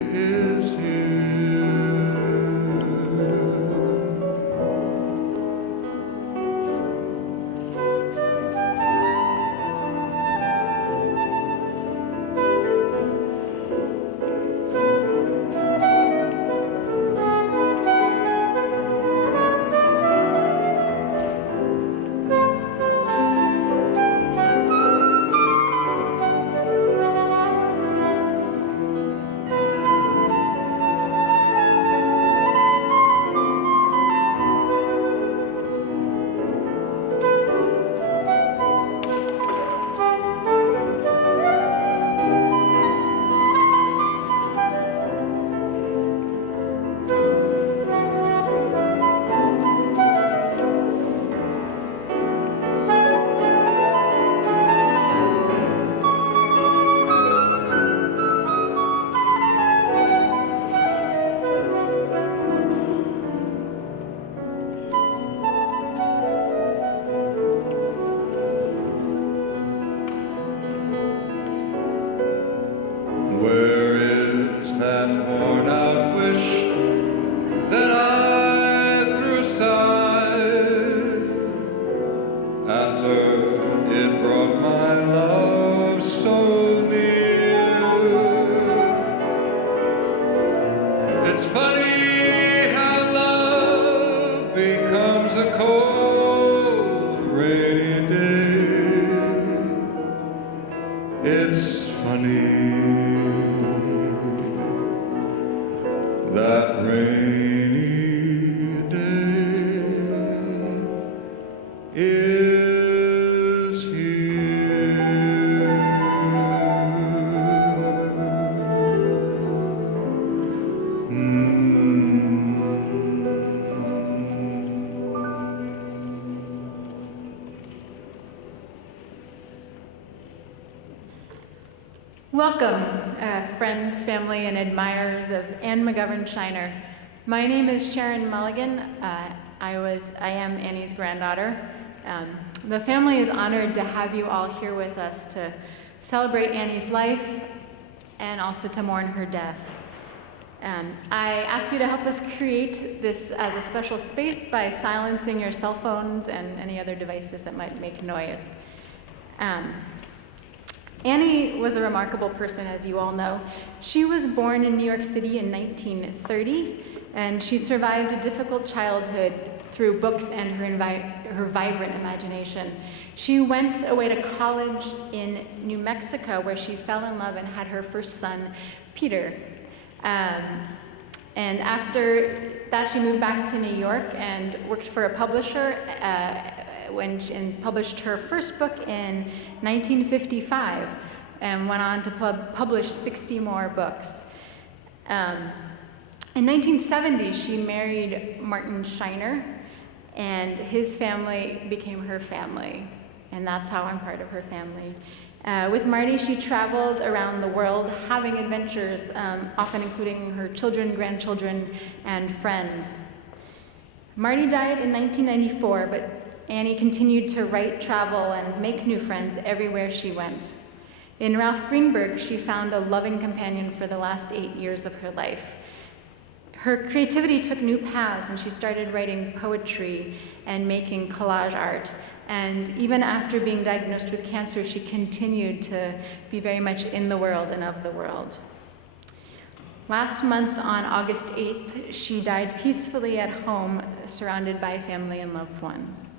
is here. Welcome, friends, family, and admirers of McGovern Scheiner. My name is Sharon Mulligan. I am Annie's granddaughter. The family is honored to have you all here with us to celebrate Annie's life and also to mourn her death. I ask you to help us create this as a special space by silencing your cell phones and any other devices that might make noise. Annie was a remarkable person, as you all know. She was born in New York City in 1930, and she survived a difficult childhood through books and her vibrant imagination. She went away to college in New Mexico, where she fell in love and had her first son, Peter. And after that, she moved back to New York and worked for a publisher and published her first book in 1955 and went on to publish 60 more books. In 1970, she married Martin Scheiner, and his family became her family, and that's how I'm part of her family. With Marty, she traveled around the world, having adventures, often including her children, grandchildren, and friends. Marty died in 1994, but Annie continued to write, travel, and make new friends everywhere she went. In Ralph Greenberg, she found a loving companion for the last 8 years of her life. Her creativity took new paths, and she started writing poetry and making collage art. And even after being diagnosed with cancer, she continued to be very much in the world and of the world. Last month, on August 8th, she died peacefully at home, surrounded by family and loved ones.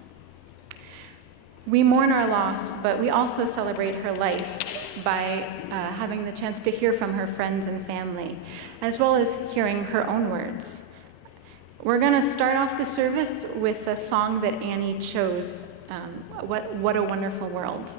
We mourn our loss, but we also celebrate her life by having the chance to hear from her friends and family, as well as hearing her own words. We're going to start off the service with a song that Annie chose, What a Wonderful World.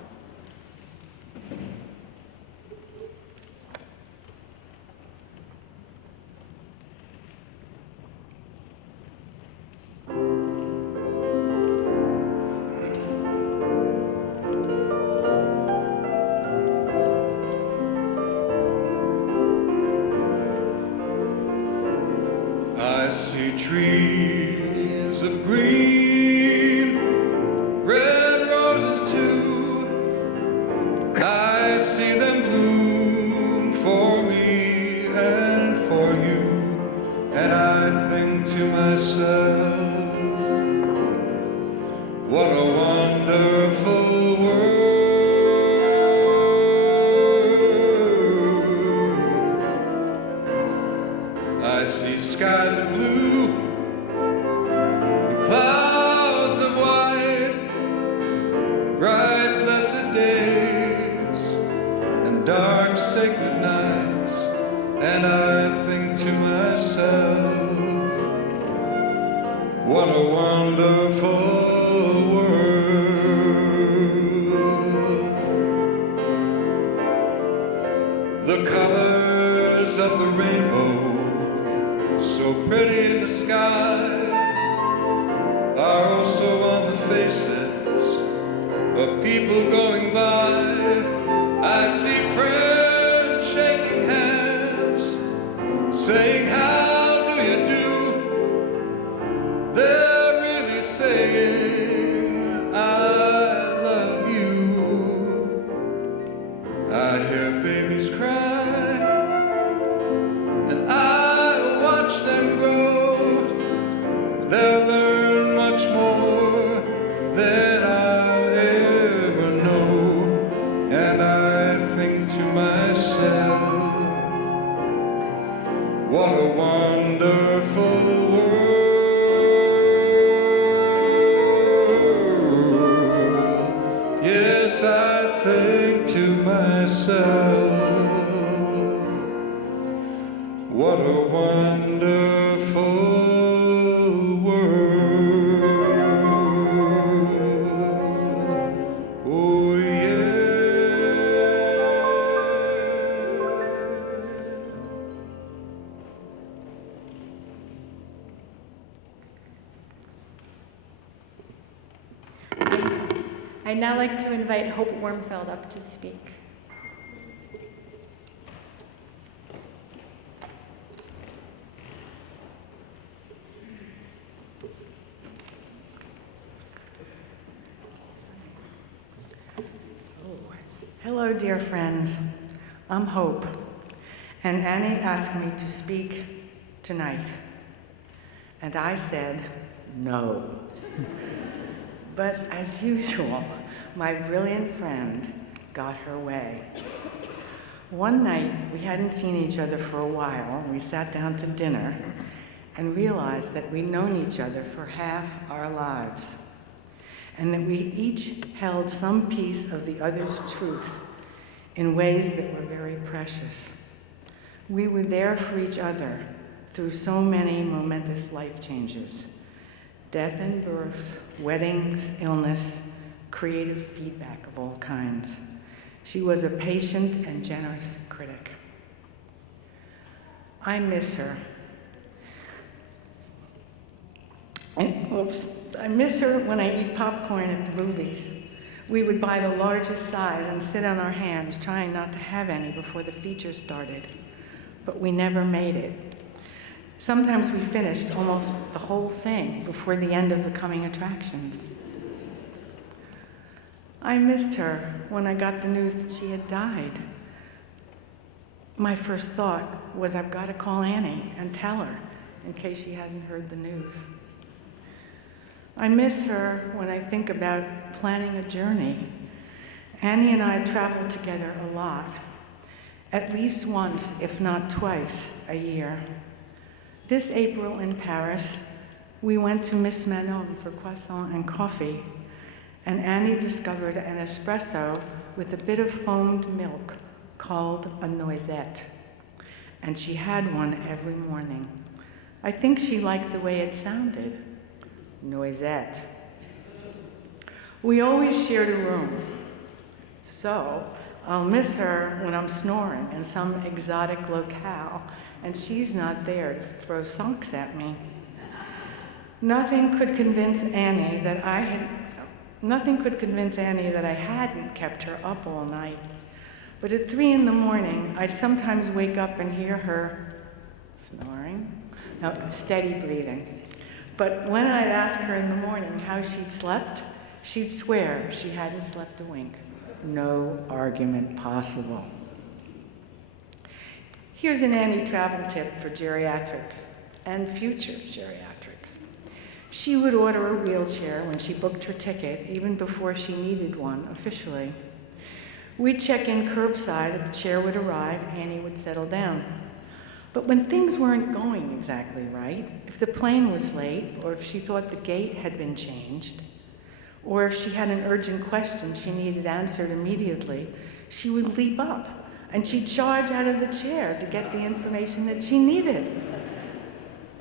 I see trees of green, red roses too. I see them bloom for me and and I think to myself, what a wonderful world. I see skies of blue and clouds of white, bright blessed days and dark sacred nights, and I think to myself, what a wonderful world. The colors of the rainbow, so pretty in the sky, are also on the faces of people going by. I see friends shaking hands, saying, how do you do? They're really saying, I love you. I hear babies cry, and I watch them grow. They'll learn much more than I'll ever know. And I think to myself, what a wonderful world. Yes, I think to myself, what a wonderful world. Oh, yeah. I'd now like to invite Hope Wurmfeld up to speak. Hello, dear friend. I'm Hope, and Annie asked me to speak tonight, and I said no. But as usual, my brilliant friend got her way. One night, we hadn't seen each other for a while, and we sat down to dinner and realized that we'd known each other for half our lives, and that we each held some piece of the other's truth in ways that were very precious. We were there for each other through so many momentous life changes: death and birth, weddings, illness, creative feedback of all kinds. She was a patient and generous critic. I miss her. I miss her when I eat popcorn at the movies. We would buy the largest size and sit on our hands, trying not to have any before the feature started. But we never made it. Sometimes we finished almost the whole thing before the end of the coming attractions. I missed her when I got the news that she had died. My first thought was, I've got to call Annie and tell her, in case she hasn't heard the news. I miss her when I think about planning a journey. Annie and I travel together a lot, at least once, if not twice, a year. This April in Paris, we went to Miss Manon for croissant and coffee, and Annie discovered an espresso with a bit of foamed milk called a noisette, and she had one every morning. I think she liked the way it sounded. Noisette. We always shared a room, so I'll miss her when I'm snoring in some exotic locale and she's not there to throw sonks at me. Nothing could convince Annie that I hadn't kept her up all night. But at 3 a.m, I'd sometimes wake up and hear her snoring, no, steady breathing. But when I'd ask her in the morning how she'd slept, she'd swear she hadn't slept a wink. No argument possible. Here's an Annie travel tip for geriatrics. and future geriatrics. She would order a wheelchair when she booked her ticket, even before she needed one officially. We'd check in curbside. If the chair would arrive, Annie would settle down. But when things weren't going exactly right, if the plane was late, or if she thought the gate had been changed, or if she had an urgent question she needed answered immediately, she would leap up and she'd charge out of the chair to get the information that she needed.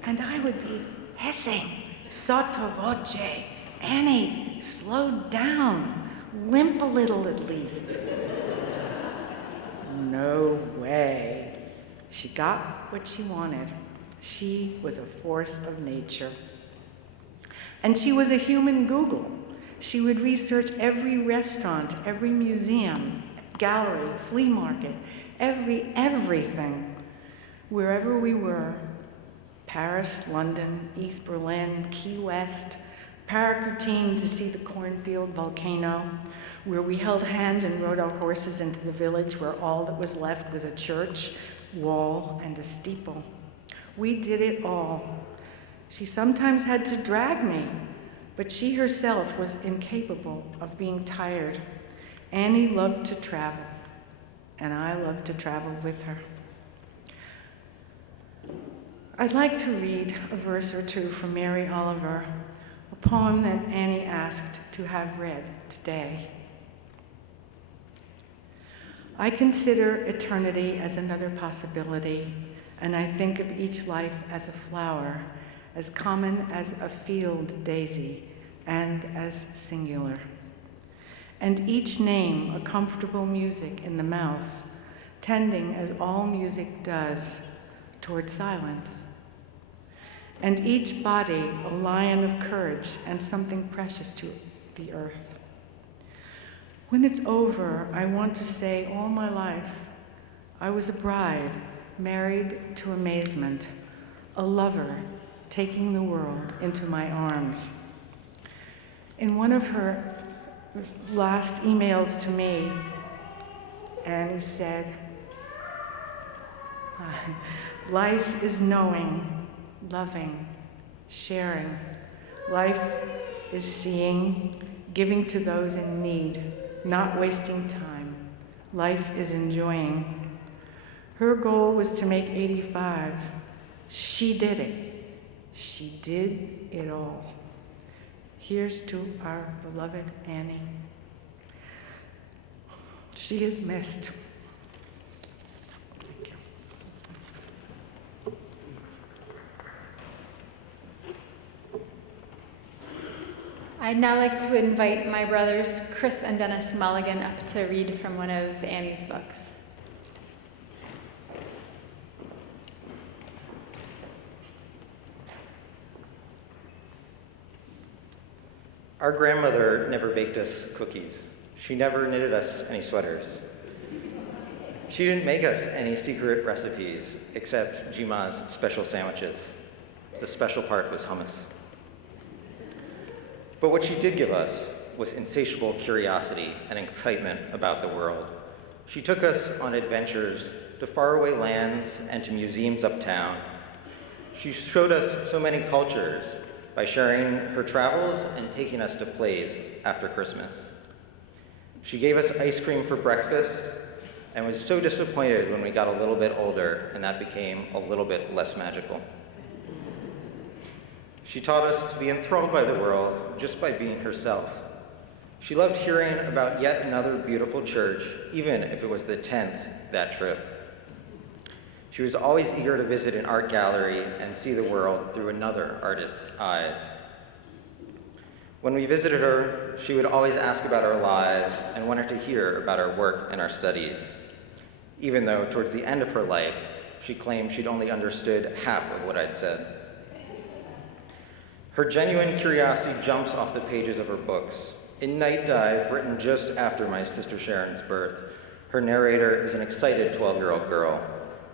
And I would be hissing, sotto voce, Annie, slow down, limp a little at least. No way. She got what she wanted. She was a force of nature. And she was a human Google. She would research every restaurant, every museum, gallery, flea market, everything. Wherever we were, Paris, London, East Berlin, Key West, Paracutin to see the cornfield volcano, where we held hands and rode our horses into the village where all that was left was a church, wall, and a steeple. We did it all. She sometimes had to drag me, but she herself was incapable of being tired. Annie loved to travel, and I loved to travel with her. I'd like to read a verse or two from Mary Oliver, a poem that Annie asked to have read today. I consider eternity as another possibility, and I think of each life as a flower, as common as a field daisy, and as singular. And each name a comfortable music in the mouth, tending as all music does toward silence. And each body a lion of courage and something precious to the earth. When it's over, I want to say all my life, I was a bride, married to amazement, a lover, taking the world into my arms. In one of her last emails to me, Annie said, life is knowing, loving, sharing. Life is seeing, giving to those in need, not wasting time. Life is enjoying. Her goal was to make 85. She did it. She did it all. Here's to our beloved Annie. She is missed. Thank you. I'd now like to invite my brothers Chris and Dennis Mulligan up to read from one of Annie's books. Our grandmother never baked us cookies. She never knitted us any sweaters. She didn't make us any secret recipes, except Jima's special sandwiches. The special part was hummus. But what she did give us was insatiable curiosity and excitement about the world. She took us on adventures to faraway lands and to museums uptown. She showed us so many cultures by sharing her travels and taking us to plays after Christmas. She gave us ice cream for breakfast and was so disappointed when we got a little bit older and that became a little bit less magical. She taught us to be enthralled by the world just by being herself. She loved hearing about yet another beautiful church, even if it was the 10th that trip. She was always eager to visit an art gallery and see the world through another artist's eyes. When we visited her, she would always ask about our lives and wanted to hear about our work and our studies, even though towards the end of her life, she claimed she'd only understood half of what I'd said. Her genuine curiosity jumps off the pages of her books. In Night Dive, written just after my sister Sharon's birth, her narrator is an excited 12-year-old girl.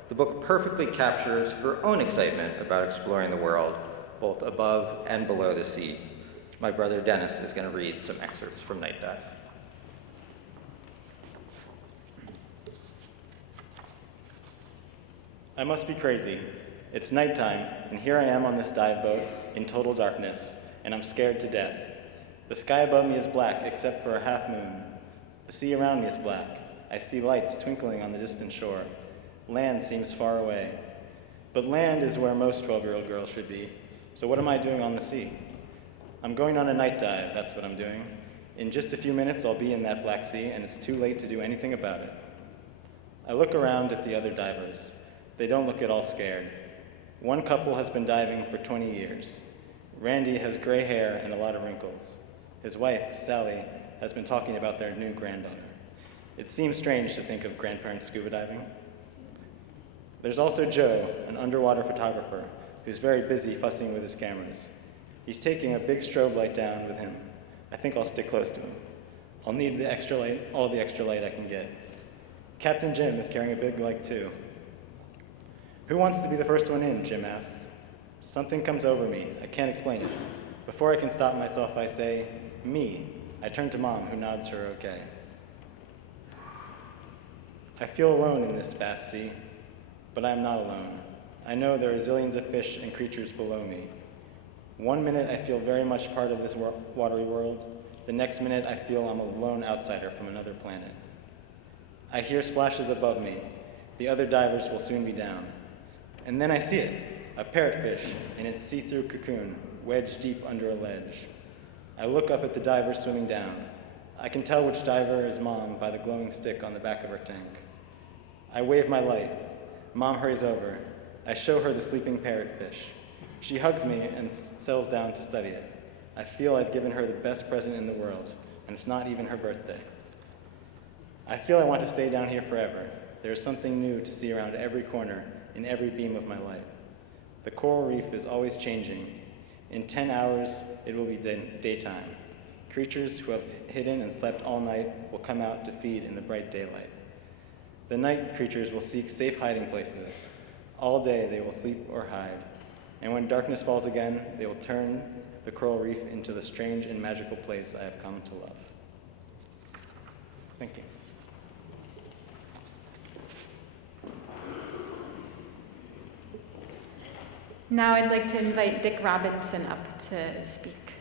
The book perfectly captures her own excitement about exploring the world, both above and below the sea. My brother Dennis is going to read some excerpts from Night Dive. I must be crazy. It's nighttime, and here I am on this dive boat in total darkness, and I'm scared to death. The sky above me is black, except for a half moon. The sea around me is black. I see lights twinkling on the distant shore. Land seems far away. But land is where most 12-year-old girls should be. So what am I doing on the sea? I'm going on a night dive, that's what I'm doing. In just a few minutes, I'll be in that black sea, and it's too late to do anything about it. I look around at the other divers. They don't look at all scared. One couple has been diving for 20 years. Randy has gray hair and a lot of wrinkles. His wife, Sally, has been talking about their new granddaughter. It seems strange to think of grandparents scuba diving. There's also Joe, an underwater photographer, who's very busy fussing with his cameras. He's taking a big strobe light down with him. I think I'll stick close to him. I'll need the extra light, all the extra light I can get. Captain Jim is carrying a big light too. Who wants to be the first one in, Jim asks. Something comes over me. I can't explain it. Before I can stop myself, I say, me. I turn to Mom, who nods her okay. I feel alone in this vast sea, but I am not alone. I know there are zillions of fish and creatures below me. One minute I feel very much part of this watery world. The next minute I feel I'm a lone outsider from another planet. I hear splashes above me. The other divers will soon be down. And then I see it, a parrotfish in its see-through cocoon, wedged deep under a ledge. I look up at the diver swimming down. I can tell which diver is Mom by the glowing stick on the back of her tank. I wave my light. Mom hurries over. I show her the sleeping parrotfish. She hugs me and settles down to study it. I feel I've given her the best present in the world, and it's not even her birthday. I feel I want to stay down here forever. There is something new to see around every corner, in every beam of my light. The coral reef is always changing. In 10 hours, it will be daytime. Creatures who have hidden and slept all night will come out to feed in the bright daylight. The night creatures will seek safe hiding places. All day they will sleep or hide. And when darkness falls again, they will turn the coral reef into the strange and magical place I have come to love. Thank you. Now I'd like to invite Dick Robinson up to speak.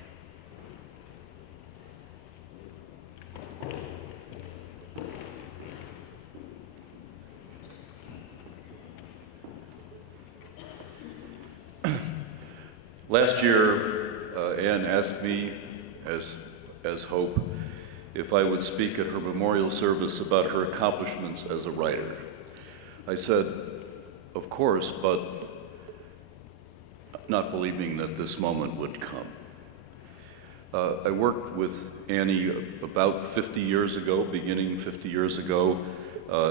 Last year, Anne asked me, as Hope, if I would speak at her memorial service about her accomplishments as a writer. I said, of course, but not believing that this moment would come. I worked with Annie about 50 years ago, beginning 50 years ago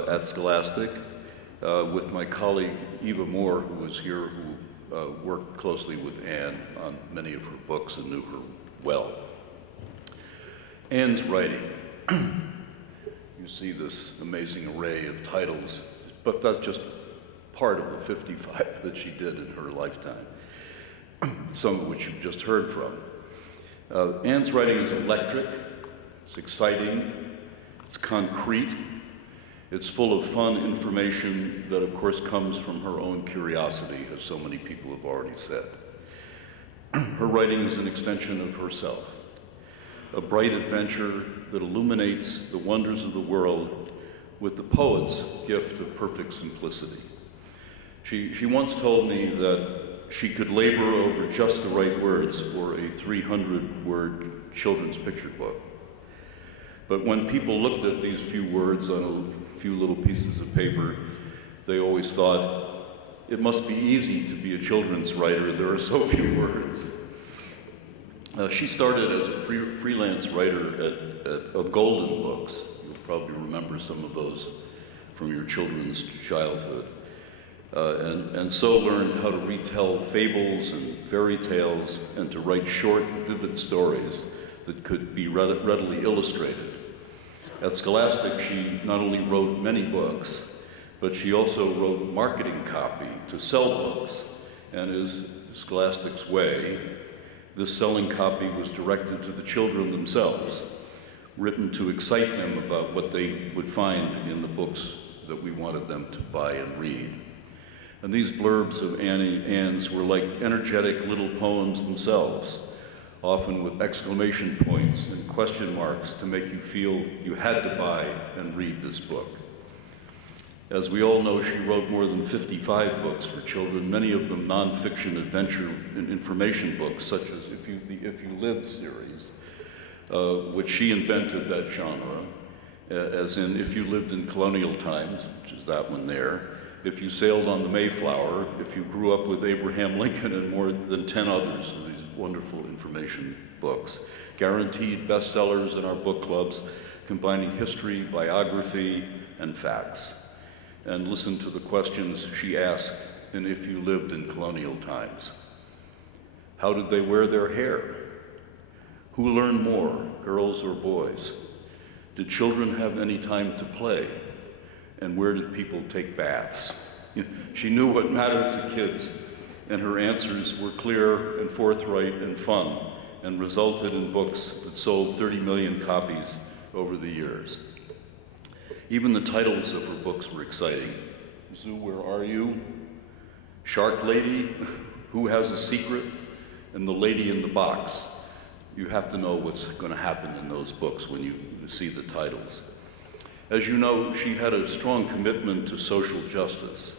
at Scholastic, with my colleague Eva Moore, who was here, who worked closely with Anne on many of her books and knew her well. Anne's writing, you see this amazing array of titles, but that's just part of the 55 that she did in her lifetime, some of which you've just heard from. Anne's writing is electric, it's exciting, it's concrete, it's full of fun information that of course comes from her own curiosity, as so many people have already said. Her writing is an extension of herself, a bright adventure that illuminates the wonders of the world with the poet's gift of perfect simplicity. She once told me that she could labor over just the right words for a 300-word children's picture book. But when people looked at these few words on a few little pieces of paper, they always thought, it must be easy to be a children's writer, there are so few words. She started as a freelance writer of Golden Books. You'll probably remember some of those from your children's childhood. And so learned how to retell fables and fairy tales and to write short, vivid stories that could be readily illustrated. At Scholastic, she not only wrote many books, but she also wrote marketing copy to sell books. And as Scholastic's way, this selling copy was directed to the children themselves, written to excite them about what they would find in the books that we wanted them to buy and read. And these blurbs of Anne's were like energetic little poems themselves, often with exclamation points and question marks to make you feel you had to buy and read this book. As we all know, she wrote more than 55 books for children, many of them nonfiction adventure and information books, such as the If You Lived series, which she invented that genre, as in If You Lived in Colonial Times, which is that one there, If You Sailed on the Mayflower, If You Grew Up with Abraham Lincoln, and more than 10 others of these wonderful information books. Guaranteed bestsellers in our book clubs, combining history, biography, and facts. And listen to the questions she asked in If You Lived in Colonial Times. How did they wear their hair? Who learned more, girls or boys? Did children have any time to play? And where did people take baths? She knew what mattered to kids, and her answers were clear and forthright and fun, and resulted in books that sold 30 million copies over the years. Even the titles of her books were exciting. Zoo, Where Are You? Shark Lady, Who Has a Secret? And The Lady in the Box. You have to know what's going to happen in those books when you see the titles. As you know, she had a strong commitment to social justice.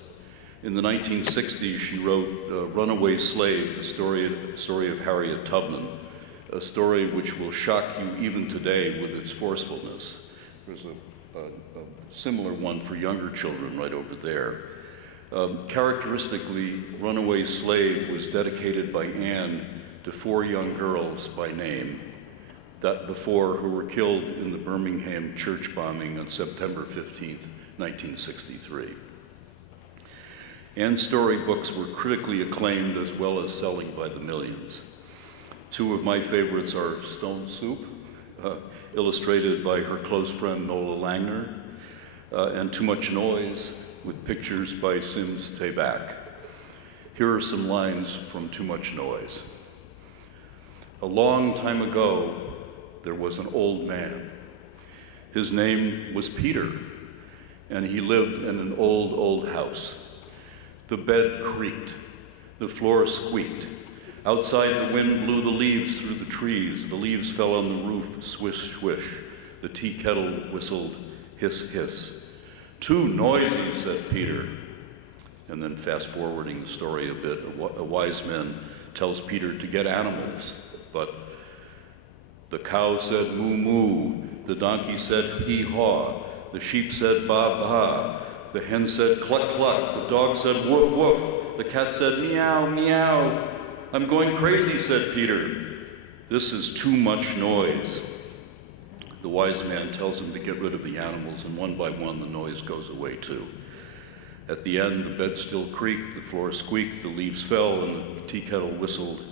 In the 1960s, she wrote Runaway Slave, the story of Harriet Tubman, a story which will shock you even today with its forcefulness. There's a similar one for younger children right over there. Characteristically, Runaway Slave was dedicated by Anne to 4 young girls by name, the 4 who were killed in the Birmingham church bombing on September 15th, 1963. Anne's storybooks were critically acclaimed as well as selling by the millions. 2 of my favorites are Stone Soup, illustrated by her close friend Nola Langner, and Too Much Noise, with pictures by Sims Tabak. Here are some lines from Too Much Noise. A long time ago, there was an old man. His name was Peter, and he lived in an old, old house. The bed creaked, the floor squeaked. Outside, the wind blew the leaves through the trees. The leaves fell on the roof, swish, swish. The tea kettle whistled, hiss, hiss. Too noisy, said Peter. And then fast forwarding the story a bit, a wise man tells Peter to get animals, but the cow said moo moo, the donkey said hee haw, the sheep said ba ba, the hen said cluck cluck, the dog said woof woof, the cat said meow meow. I'm going crazy, said Peter. This is too much noise. The wise man tells him to get rid of the animals, and one by one the noise goes away too. At the end, the bed still creaked, the floor squeaked, the leaves fell, and the tea kettle whistled.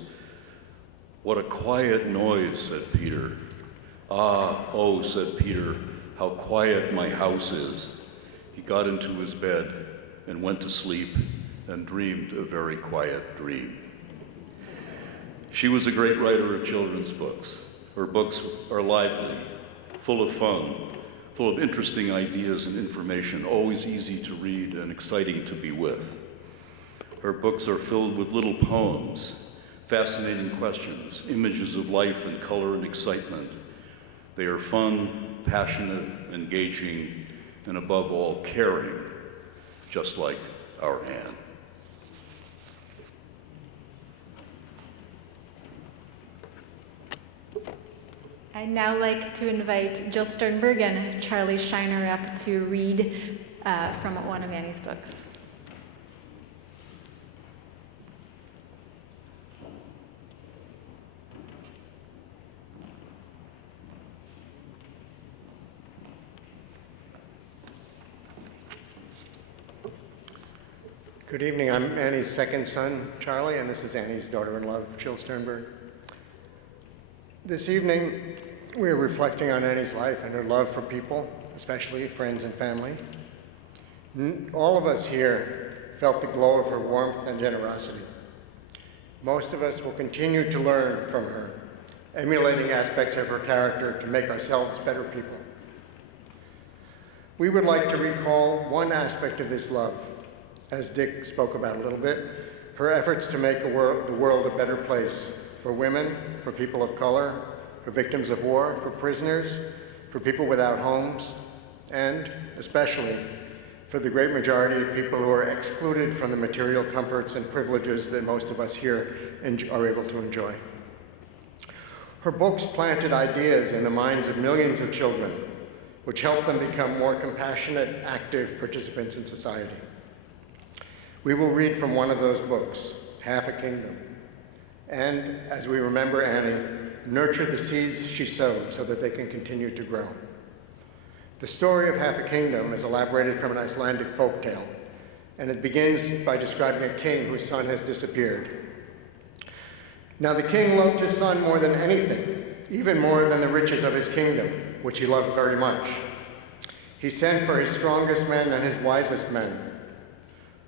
What a quiet noise, said Peter. Ah, oh, said Peter, how quiet my house is. He got into his bed and went to sleep and dreamed a very quiet dream. She was a great writer of children's books. Her books are lively, full of fun, full of interesting ideas and information, always easy to read and exciting to be with. Her books are filled with little poems, fascinating questions, images of life and color and excitement. They are fun, passionate, engaging, and above all, caring, just like our Anne. I'd now like to invite Jill Sternberg and Charlie Scheiner up to read from one of Annie's books. Good evening. I'm Annie's second son, Charlie, and this is Annie's daughter-in-law, Jill Sternberg. This evening, we are reflecting on Annie's life and her love for people, especially friends and family. All of us here felt the glow of her warmth and generosity. Most of us will continue to learn from her, emulating aspects of her character to make ourselves better people. We would like to recall one aspect of this love, as Dick spoke about a little bit, her efforts to make the world a better place for women, for people of color, for victims of war, for prisoners, for people without homes, and especially for the great majority of people who are excluded from the material comforts and privileges that most of us here are able to enjoy. Her books planted ideas in the minds of millions of children, which helped them become more compassionate, active participants in society. We will read from one of those books, Half a Kingdom, and as we remember Annie, nurture the seeds she sowed so that they can continue to grow. The story of Half a Kingdom is elaborated from an Icelandic folktale, and it begins by describing a king whose son has disappeared. Now the king loved his son more than anything, even more than the riches of his kingdom, which he loved very much. He sent for his strongest men and his wisest men.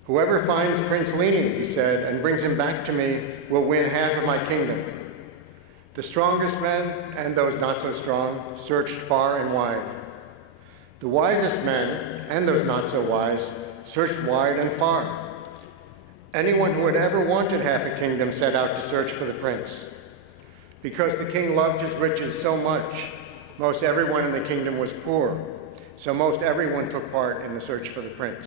Whoever finds Prince Leaning, he said, and brings him back to me will win half of my kingdom. The strongest men, and those not so strong, searched far and wide. The wisest men, and those not so wise, searched wide and far. Anyone who had ever wanted half a kingdom set out to search for the prince. Because the king loved his riches so much, most everyone in the kingdom was poor, so most everyone took part in the search for the prince.